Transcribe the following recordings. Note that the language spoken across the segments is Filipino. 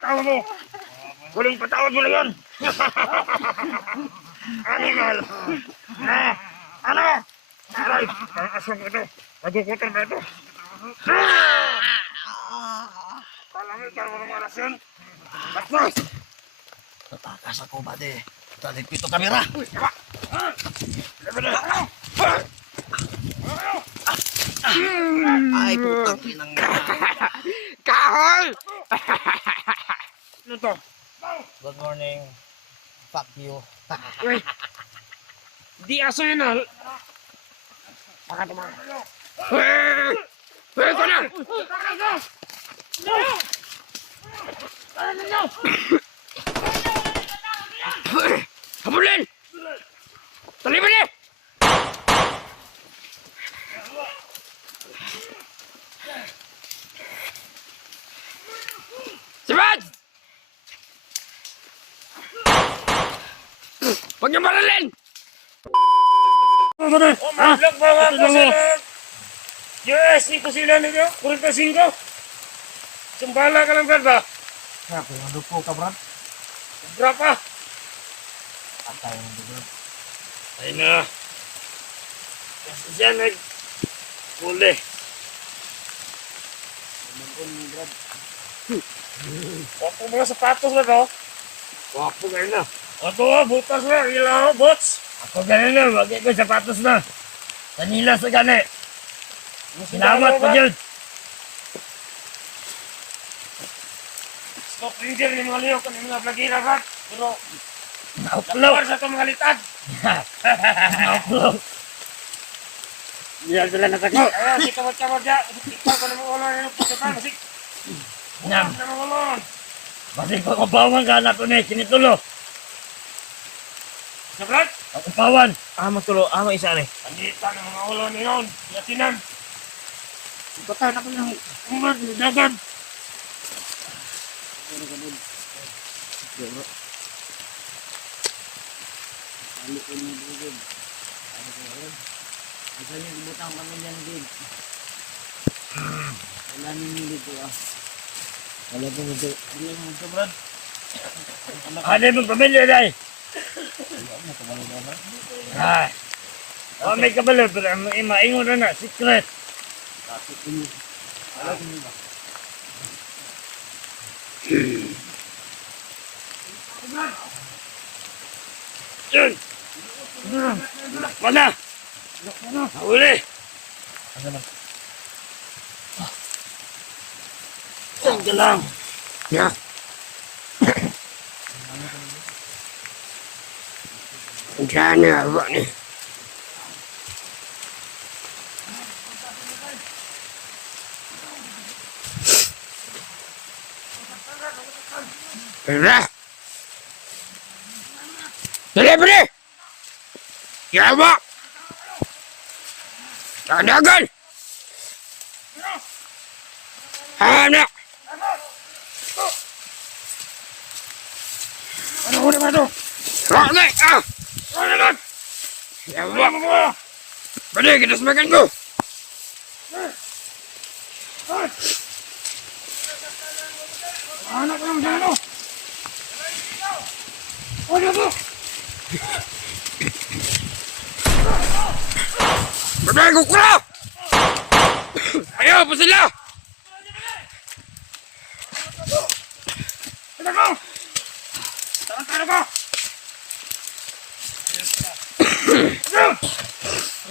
Tawag mo! Huling patawad mo na yan! Animal! Ano? Aray! Ang aswang ito! Nagugutom na ito! Kala mo ikaw ng oras yan? Bakbas! Tatakas ako, bade. Talit ko ito kamera. Uy! Tama! Laban na! Ay, putang inang Kahoy! Ano to? Good morning. Fuck you. Uy! Di aso yun ah! Baka tumama. Uy! Uy! Ito na! Habulin! Talibin niya! Sibad! Huwag niyo marilin! Oh, madlock mga kusilan! Yes, ito sila ninyo, 45. Sumbala ka lang, Brad, ba? Ako yung dupo ka, Brad. Sobra pa. Atay yung dupo. Ayun na. Kasi siya nag-huli. Wapo mga sapatos na to. Wapo kayo na. Ato, butas na. Ilaw, bots. Ako ganun na, wag ko sapatos na. Kanila sa gani. Salamat po yun. Stop ranger ni mga liyo kan mga blagira, Brad. Pero, Nauklaw. nakawar sa itong mga litad. Nauklaw. Hindi sila nasako. Ayan, si kamot-kamot dyan. Ikaw ka naman ulo na yung pututan. Masik. Ngam. Ikaw naman ulo. Basig ko kapawan ka na ko na kinitulo. Sa Brad? Ang kapawan. Amo tulo, amo isa ni. Andita ng mga ulo ni Ron. Yatinan. Ipatan ako ng umad, dagan. Ada mo pamilya dai. Ah. Oh, may kabalo pero maingon na secret. Yun! Mana? Huli! Saan ka lang? Ya. Diyan na ba ni? Tara! Delivery! Yawa! Tadagan! Anak! Ano naman ito? Rakay! Ah! Ano naman? Yawa! Balik, kinasmakan ko! Anak ko lang dyan ano? Ano ito? Balik ko kula! Ayaw po sila! Ano ko? Tarantado ko!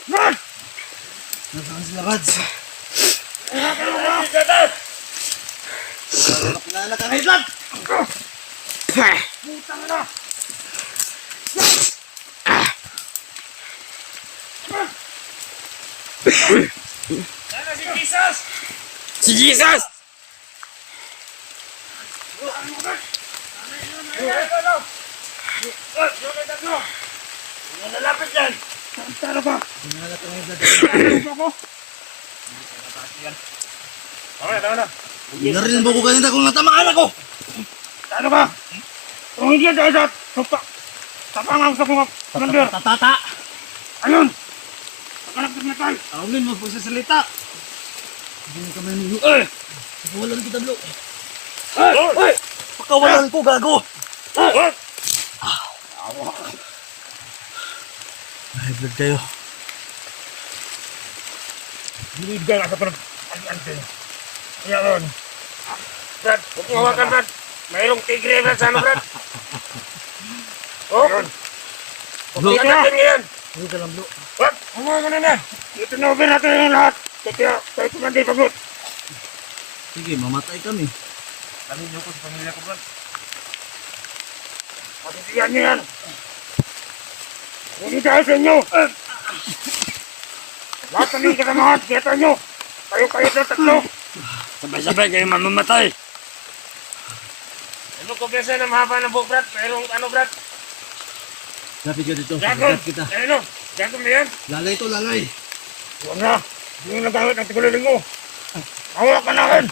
Brad! Nasaan sila, Bads? Brad! Kapilala ka ngayon, Brad! Putang na! Ano si Jesus? Si Jesus! Ano lalapit yan? Tarantado ka! Kapilala ka ngayon, Brad. Ano ko? Tama na. Narin mo ko kanina kung natamaan ako! Ano ka? Kung hindi yan dahil sa tapangang sa mga commander. Tatata! Ayun! Pagkalap na tayo. Aulin mo pagsasalita! Hindi mo kami nyo. Ay! Walang kita, bro. Ay! Ay! Pakawalan ko, gago! High blood kayo. Hindi ka nasa panag... Ante. Kaya ron. Brad, huwag mo hawakan, Brad. Mayroong tigre, Brad, sa ano, Brad? Oh? Buktihan natin ngayon. Hindi ka lang, bro. Brad, hawakan na na. Itunover natin yung lahat. Kaya, tayo kumandi pagod. Sige, mamatay kami. Sabihin niyo ko sa pamilya ko, Brad. Matitiyan niyo yan. Hindi dahil sa inyo. Lahat na may kasamahan, kita nyo. Kayo sa tatlo. Sabay-sabay kayo mamamatay. Ano ko pesa na mahaba ng buhok, Brad? Mayroong ano, Brad? Lapit ka dito. Jacob! Lapit kita. Ano? Jacob na yan? Lalay to, lalay. Huwag na. Hindi mo nagamit ng tiguliling mo. Hawak ka namin.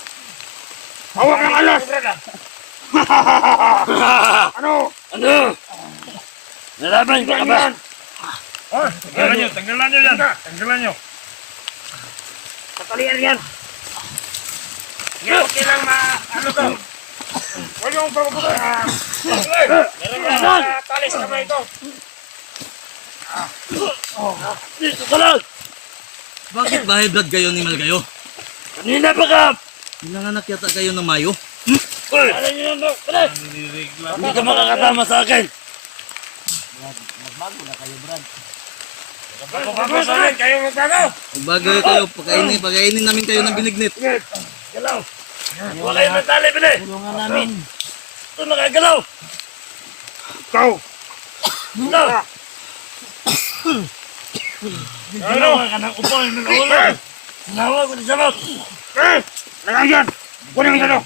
Hawak ng alas. Ano? Ano? Nalaban ka ba? Oh, tanggalan nyo yan. Tanggalan nyo. Patalian yan. Okay lang ano to? Huwag yung pagpuputo. Meron na talis kamay ito. Dito ka lang. Bakit ba high blood kayo ni Malgayo? Kanina pa ka. Ilang anak yata kayo ng Mayo? Uy! Ano nyo nyo? Hindi ka makakatama sa akin. Magbago na kayo, Brad. Bago sa amin, kayo magbago. Magbago kayo. Pagkainin namin kayo ng binignit. Galaw. Huwag kayo ng tali, pili. Tulungan namin. Ito nakagalaw. Ikaw. Ikaw. Ano? Ka ng upol ng ulo. Nawa ko na sabot. Nakayan. Kunin mo ito.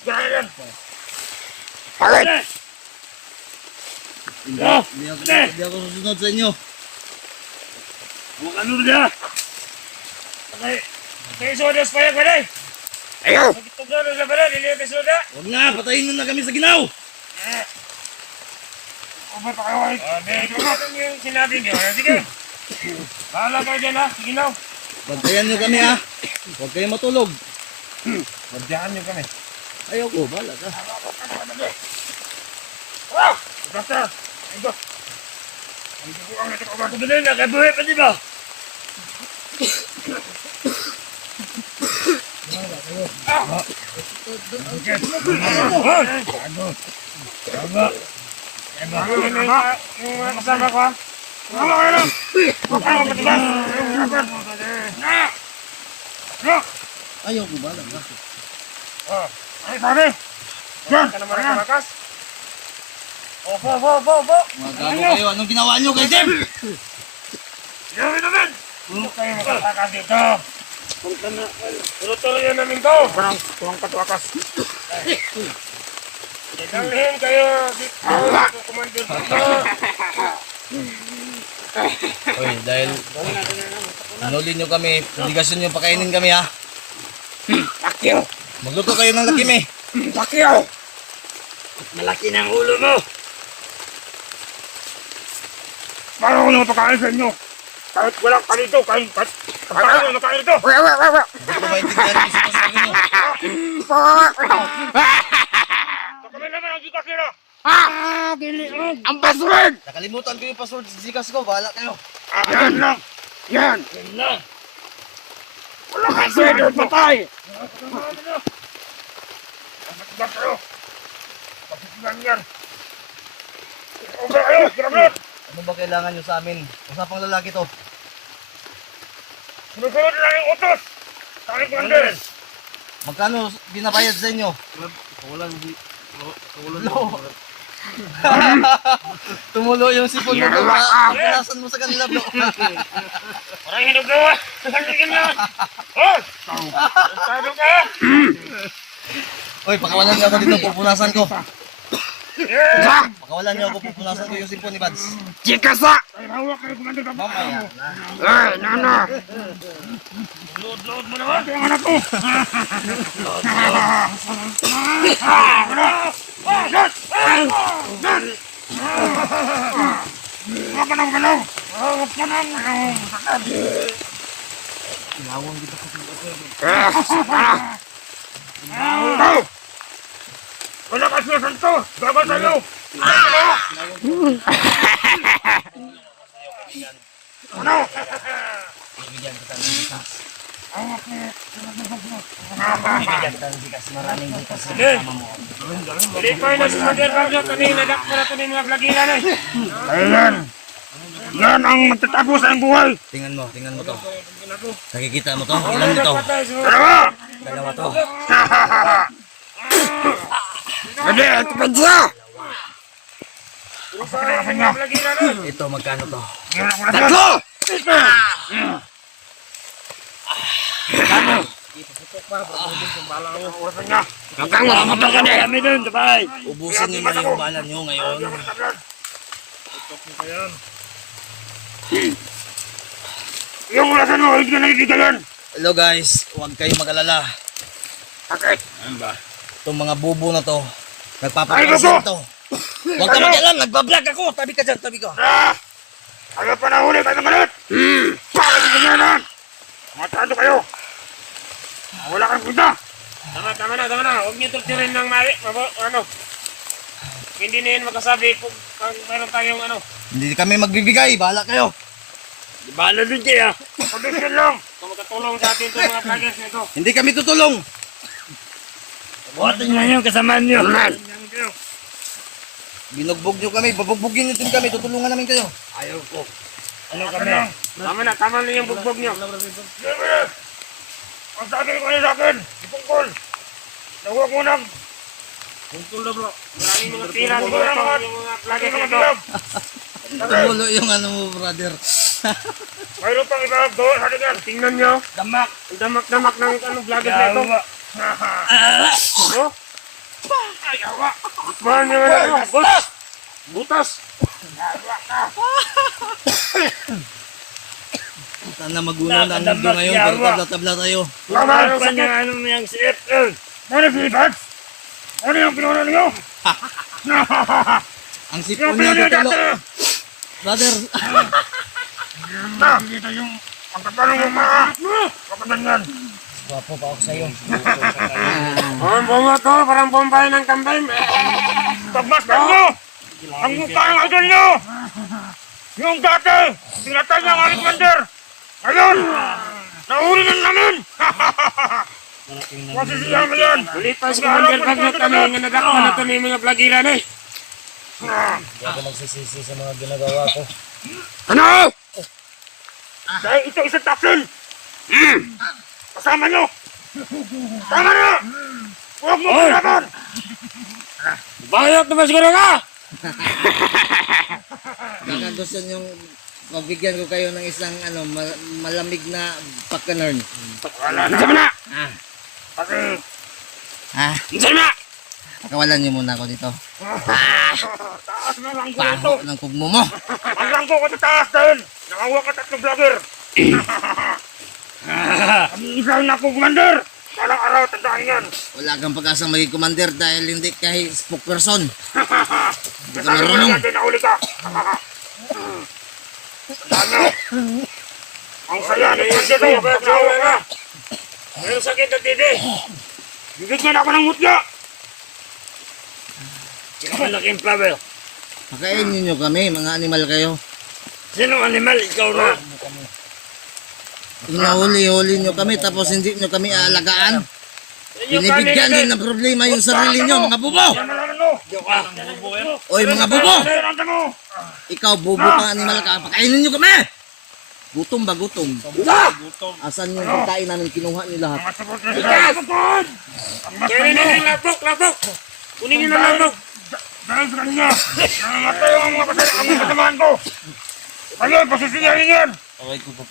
Ganayan. Bakit? Hindi ako susunod sa inyo. Huwag ano na. Kayo sodas pa yan, pwede? Ayaw. Magtugano sa pala, liliyo kayo soda. Huwag na, patayin na kami sa ginaw. Umay pa kayo ay. Ito natin yung sinabi niyo. Sige. Bahala kayo dyan ha. Sige na. Bantayan nyo kami ha. Huwag kayo matulog. Bantayan niyo kami. Ayoko, bahala ka. Wow! Basta! Ito! Ang duguang ito ka ba? Kubilin na, kabuhi pa di ba? Yung kasama ko ha? Wala ka lang! Huwag ka lang matigas! Ayoko, bahala ka. Ay, sabi! Diyan! Ka naman ang kamakas? Opo! Mga gago kayo, anong ginawa nyo kay Tim? Gawin namin! Huwag kayo makataka dito! Tuloy-tuloy namin to! Parang tuwang katuakas. Dalhin kayo dito! Kumandir dito! Oy, dahil nulin nyo kami, obligasyon nyo pakainin kami ha. Pakyo! Magluto kayo ng lakim eh. Pakyo! Malaki ng ulo mo! Paano ko naman pagkain sa inyo? Kahit walang kalito, kahit pagkain na kain ito! Hindi ko maintindihan yung sinasabi nyo. Kami naman ang gikas nila! Ang password! Nakalimutan ko yung password sa Gcash ko, bahala kayo. Yan lang! Yan! Yan lang! Wala password! Patay! Matigas kayo! Pasisigan yan! Over kayo! Grabe! Ano ba kailangan nyo sa amin? Usapang lalaki to. Sinusunod lang yung utos! Kami kumandir! Magkano binabayad sa inyo? Tumulo yung sipon mo doon. Pinasan mo sa kanila, bro. Parang hinog gawa! Sandigin na! Oh! Tado ka! Oy, pakawalan niyo ako dito, pupunasan ko. Yeah! Pakawalan niyo ako, pupunasan ko yung sipon ni Bads. Chikasa! Ay, hawak kayo kumandir ka! Mamaya na. Ay, nana! Load mo naman! Ito yung anak ko! Huwag ka nang galaw! Huwag ka nang galaw! Go! Taas na santo! Gabal sa'yo! Ano? Bibigyan kita ng bigas. Bibigyan kita ng bigas. Maraming bigas sa kasama mo. Hindi ko na si Mother Bagyot. Kanina dak mo na ito ng mga plagiran eh. Ayan. Yan ang magtatapos ang buhay. Tingnan mo to. Nakikita mo to? Ilan mo to? Dalawa! Dalawa to. Hindi, ito pa siya! Plagiran eh. Ito, magkano to? Tatlo! Hanggang makamatay ka na kami dun, sabay. Ubusin niyo na yung bala niyo ngayon. Yung ulasan mo, hindi ka nakikita yan. Hello guys, huwag kayong mag-alala. Bakit? Itong mga bubo na to, nagpapapansin to. Huwag ka mag-alam, nagbablog ako. Tabi ka dyan, tabi ka. Ayaw pa na huli kayo ng galit. Bakit hindi nyo yan? Matado kayo. Wala kang punta. Tama na. Huwag niyo tultirin ng mali. Ano? Hindi na yun magkasabi kung meron tayong ano. Hindi kami magbibigay, bahala kayo. Bahala din siya. Pabigyan lang. Kung magkatulong sa atin itong mga vloggers nito. Hindi kami tutulong. Buhatin lang yung kasamaan nyo. Binugbog nyo kami, babugbugin nyo din kami, tutulungan namin kayo. Ayaw ko. Ano kami? Tama na yung bugbog nyo. Ang sabi ko sa akin, ipungkol. Nahuwag mo nang. Pungkol na bro. Maraming mga tira dito yung mga vloggers nito. Tumulo yung ano mo, brother. Mayroon pang iba doon, halikan. Tingnan nyo. Damak. Damak ng vloggers nito. Oh? Ay, awa! Bahan niya nga butas! Butas! Sana magunaw na ang mundo ngayon, pero tabla-tabla tayo. Laman pa niya ano niyang si FL! Ano si Ibats? Ano yung pinunan niyo? Ang sipon niya tutulo. Brother, Nakikita yung ang katanong ng mga kapatangan. gwapo pa ako sa'yo. Ang bunga to, parang bombay ng kambay. Pagmasdan nyo! Ang mukha ng idol nyo! Yung dati, pinatay niya ang Alexander! Ngayon, nahuli na namin! Masisiyahan mo yan! Ulit pa si Commander Bagyot kami, nga nagakaw na ito ng mga plagiran eh! Hindi ako magsisisi sa mga ginagawa ko. Ano? Dahil ito isang taksil! Kasama nyo! Tama na! Huwag mo kalaban! Bayot naman siguro ka! Baka gusto niyong mabigyan ko kayo ng isang malamig na pakanern. Wala na! Sama na! Kasi... Sama na! Kawalan niyo muna ako dito. Taas na lang ko ito! Paho ng kugmo mo. Ang langko ko sa taas dahil nakawa ka 3 vlogger! Ang isa na ako, Commander! Palang araw, tandaan yan! Wala kang pag-asang maging commander dahil hindi ka spokesperson. Hindi ka Sabi mo marunong. yan din, nahuli ka! Tandaan nyo! Ang saya ni Commander ito, nakawa ka! Mayroong sakit na titi! Bibigyan ako ng mutya! Sino malaking flower? Pakainin niyo kami, mga animal kayo. Sinong animal? Ikaw na! Hinahuli-huli niyo kami tapos hindi niyo kami aalagaan. Binibigyan din ng problema yung sarili niyo, mga bubo! Oy, mga bubo! Ikaw, bubo ka, animal ka. Pakainin niyo kami! Gutom ba, gutom? Asan yung pagkain namin kinuha niyo lahat? Kunin niyo yung lapok! Kunin niyo ng lapok! Dahil sa kanya, nangamatay ang mga kasamahan ko! Ayun, pasisiyahin yan!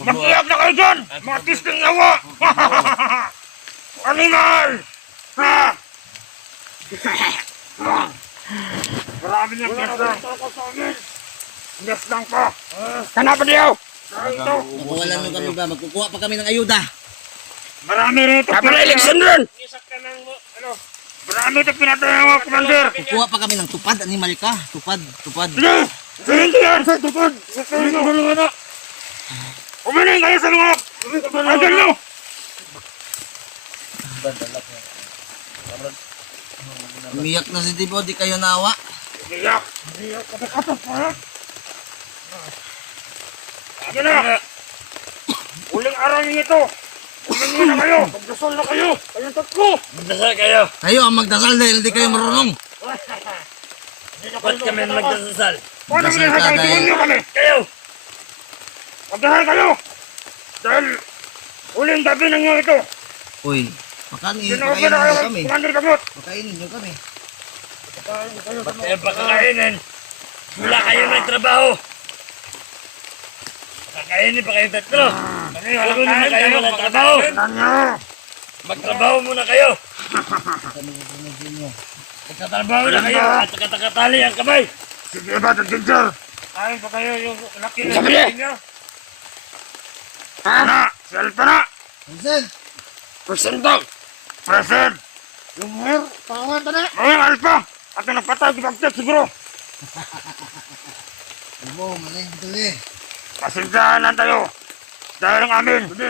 Mag-iyak na kayo dyan! Mga tisting yawa! Animal! Ha! Marami niyang gas lang. Gas lang pa. Kanapa diyaw? Ito. Mawalan niyo kami ba? Magkukuha pa kami ng ayuda. Marami rin ito. Kapag election rin! Marami ito pinatay mga Commander. Kukuha pa kami ng tupad, animal ka. Tupad. Sige! Hindi yan sa tupad! Sige ko na! Umiling kayo sa mga idol nyo! Umiyak na si Tibo, di kayo nawa. Iyak. Iyak. Katak-katak pa. Sige na. Uling araw niyo ito. Uling na kayo. Magdasal na kayo. Kayong tatlo. Magdasal kayo. Kayo ang magdasal dahil di kayo marunong. Ba't kami magdasal? Paano Magdasal kami ka hatayin dahil- niyo kami? Kayo. Magdasal kayo. Dahil uling gabi na niyo ito. Uy, pakainin Sino nyo kayo kami. Commander Kamot? Pakainin nyo kami. Ba't kayo pakakainin? Wala kayo may trabaho. Kakainin pa kayo tatlo. Puro na kayo walang trabaho. Magtrabaho muna kayo. Magtatrabaho na kayo at katali ang kamay. Sige ba, Ginger? Kain pa kayo yung laki na niyo. Ana, selpa na. Vincent! Present daw. Present. Yung hair, pangan ka na. Ay, alpa. At yung nagpatay, gibagtag siguro. Tibo, maling dali. Pasensyahan lang tayo. Dahil ang amin. Hindi.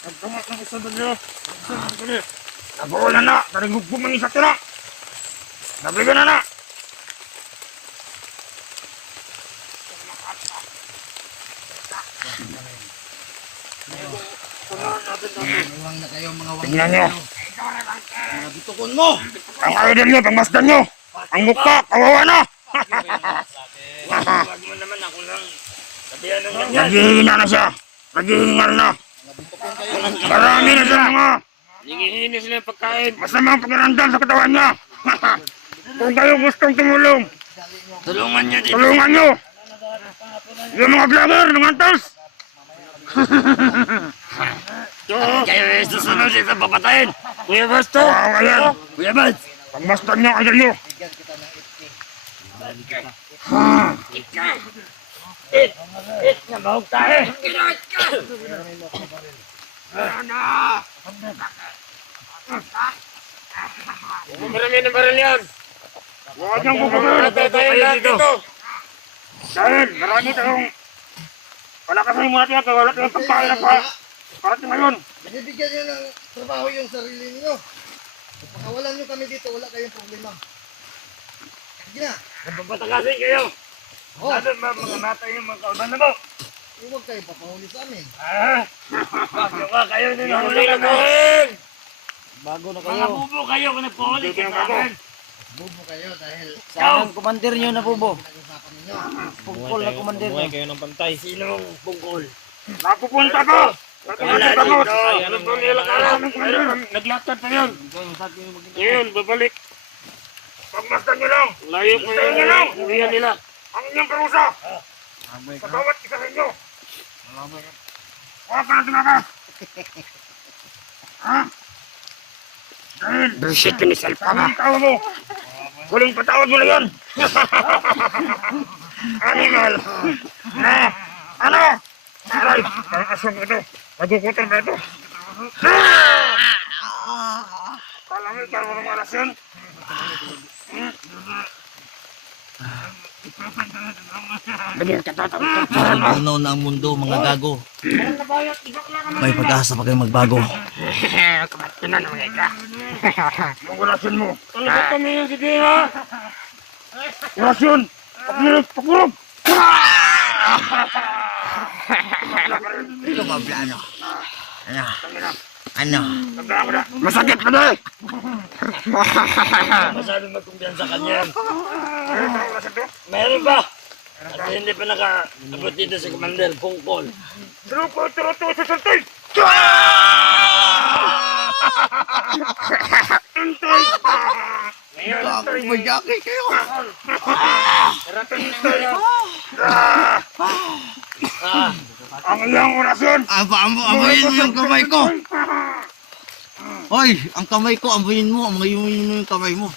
Nagtungat ng isa doon nyo. Nabuulan na. Naringugpong ng isa tira. Nabigyan na na. Iwang na kayo mga wang. Tingnan nyo. Mga bitukon mo! Ang idol nyo, pangmasdan nyo. Ang mukha, kawawa na. Wag mo naman ako lang. Sabihan ng ganyan. Naghihina na siya. Naghihingal na. Marami na siya mga Hingihini sila yung pagkain. masamang pakiramdam sa katawan niya. Kung kayo gustong tumulong, Tulungan niyo dito. tulungan nyo. Yung mga vlogger, ng antos. Kayo yung susunod dito papatayin. Kuya Basto. Wow, ayan. Kuya Bas. Pagmasdan nyo, idol nyo. It na mahog tayo. Marami na baril yan. Huwag niyong bubugin. Tayo lahat dito. Dahil marami tayong palakasin muna tayo. Wala tayong pagkain na pa. Parating ngayon. Binibigyan nyo ng trabaho yung sarili niyo. Kung pakawalan nyo kami dito, wala kayong problema. Sige na. Napapatakasin kayo. Oh, Ano mga natay yung mga kalban na mo? huwag kayong papahuli sa amin. Bakit ka kayo din ang huli kami? Bago na Mga bubo kayo kung nagpahuli Dito kayo yung sa bago. akin. Bubo kayo dahil Ikaw, Kumandir nyo na bubo. pinag-usapan ninyo. Pungkol na kumandir nyo. kayo ng pantay. sinong bungkol? Napupunta ko. Wala Napupunta ko. dito. Ano po nila kalam? Naglatad pa yun. Ngayon, babalik. Pagmasdan nyo lang. Layo ko yun. Uwihan nila. Ang inyong karusa. Sa bawat isa sa inyo. Huwag ka na tumakas. Ha? Dahil, Bullshit ka ni Salpa ka. ang tao mo. Huling patawad mo na yan. Animal. Na. Ano? Aray. Ang asong ito. Nagukutol na ito. Kala mo ikaw ng oras yan? Ano na ang mundo, mga gago. May pag-asa pa kayong magbago. Kumatin na naman ika. Yung orasyon mo. Ano ba kami yung sige ha? Orasyon. Pagulog. Pagulog. Ito ba, ano? Ano? Ano? Masakit pa na eh. Masabi magkumpiyansa ka niyan. Ano ang orasyon to? Meron ba? At hindi pa naka-abot dito si Commander Pungkol. Truko, truko, susuntoy. Tuntay. Ngayon, tuntay. Magyaki kayo. Ang iyong orasyon. Amuyin mo yung kamay ko. Hoy, ang kamay ko, amuyin mo yung kamay mo.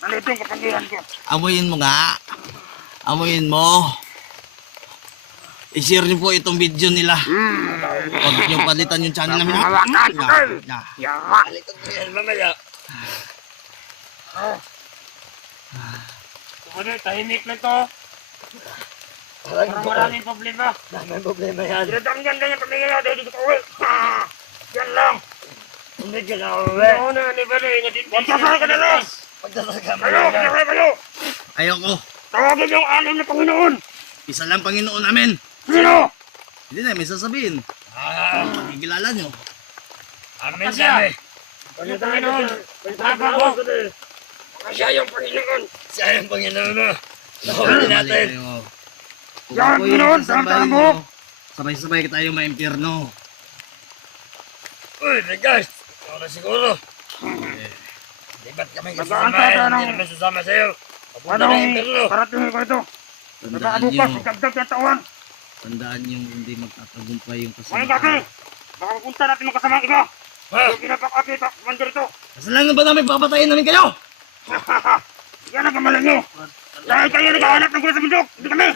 Nandito yung kapangyarihan ko. Amuyin mo nga. Amuyin mo. I-share niyo po itong video nila. Huwag niyo palitan yung channel namin. Hawakan, Tol. Yeah. Yawa. Yan mamaya. Commander, tahimik lang to. Maraming problema. Maraming problema yan. Dinadang yan lang yung pamilya dahil dito ka uwi. Yan lang. Hindi ka na uwi. Oo na, ni Bali. Magdasal ka na lang. Pagdasal ka, Kayo, magdasal kayo. Ayoko. Tawagin yung anim na Panginoon. Isa lang Panginoon namin. Sino? Hindi na, may sasabihin. Magkikilala nyo. Amin kami. Panginoon. Papa ko. Baka siya yung Panginoon. Siya yung Panginoon mo. Hindi natin. Kung Yan, ako yung Panginoon, sasambahin tama mo. nyo, sabay-sabay tayo maimpyerno. Uy, Regas. Ikaw na siguro. Di ba't kami kasamahin? Hindi naman sasama sa'yo. Papunta na yung perlo. Parating ko ito. Tandaan Nakabukas, nyo, magdagdag na taon. tandaan nyo hindi magtatagumpay yung Mga kaki, kasamaan. baka pupunta natin mga kasama iba. Yung pinapakakita, commander ito. Kasalanan ba namin papatayin namin kayo? Yan ang kamalan nyo. Dahil kayo naghahanap ng kuya sa bundok, hindi kami.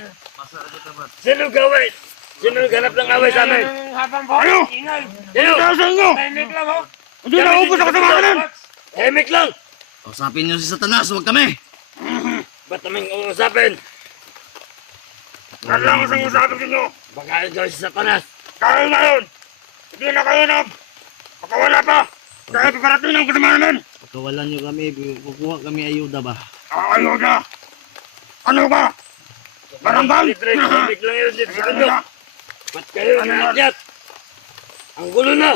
Sino gawin? Sino ganap ng away sa amin? Habang po, Ano? ingay. Hindi tayo sa inyo. Tahimik lang ho. Hindi na ubos ang kasama namin. Hemik lang. Kausapin nyo si Satanas, huwag kami. Ba't namin uusapin? Yan lang isang usapin ninyo. Baka ikaw si Satanas. Dahil ngayon, hindi na kayo na makawala pa. Dahil paparating ang kasama namin. Pagkawalan nyo kami, kukuha kami ayuda ba? Ayuda. Ano ka? Baranggang? Libre, hemik lang yun dito sa bundok. Ba't kayo naakyat? Ang gulo na.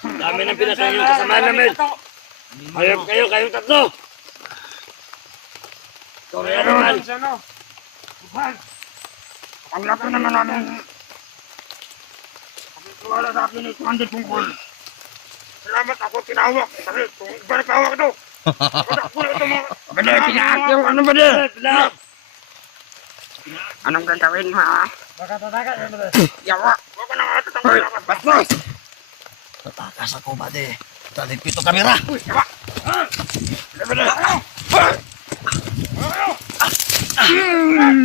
Dami ng pinatay yung kasama namin. Hayop kayo, kayong tatlo. Kaya naman. Ano? Ang laki naman namin. Pagkakawala sa akin ni Commander Tungkol. Salamat ako tinawag. Kasi kung iba nagkawag ito. Ako na ito mga... Bade, pinaakyaw. Ano ba de? Anong gagawin mo ha? Baka tataka. Yawa. Huwag ka nang atat ang kailangan. Bastos! Tatakas ako ba de? Talipito kamera. Yawa! Bade!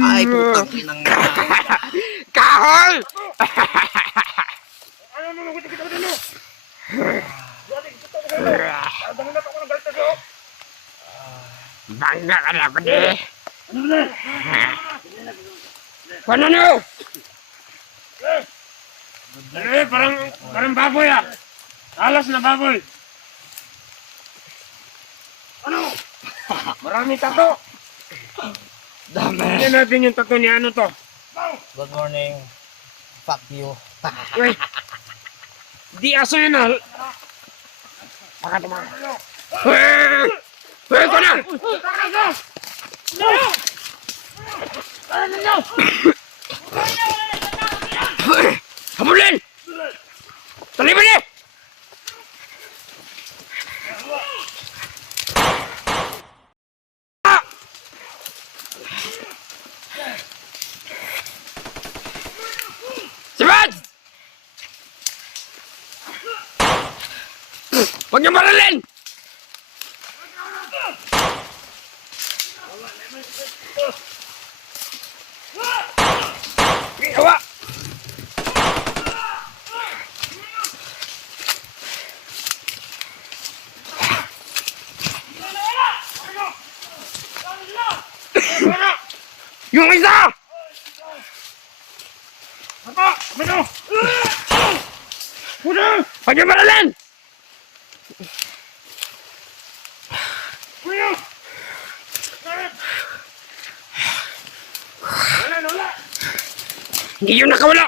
Ay, putang inang Kahoy! Ayaw mo magutin kita dito. Dami na ako ng galit sa'yo. Bangga ka na, Bade. Ano ba? Paano nyo? Parang baboy ah. Alas na baboy. Ano? Marami tato. Tignan natin yung tato ni ano to. Good morning. Fuck you. Uy. Di aso yun ah. Baka tumama. Hoy, ko na! Habulin! Talibin eh! Sibad! Huwag niyo maralin! Gawa! Yung isa! Apa? Ano? Huwag niyo maralin! Hindi yun nakawala!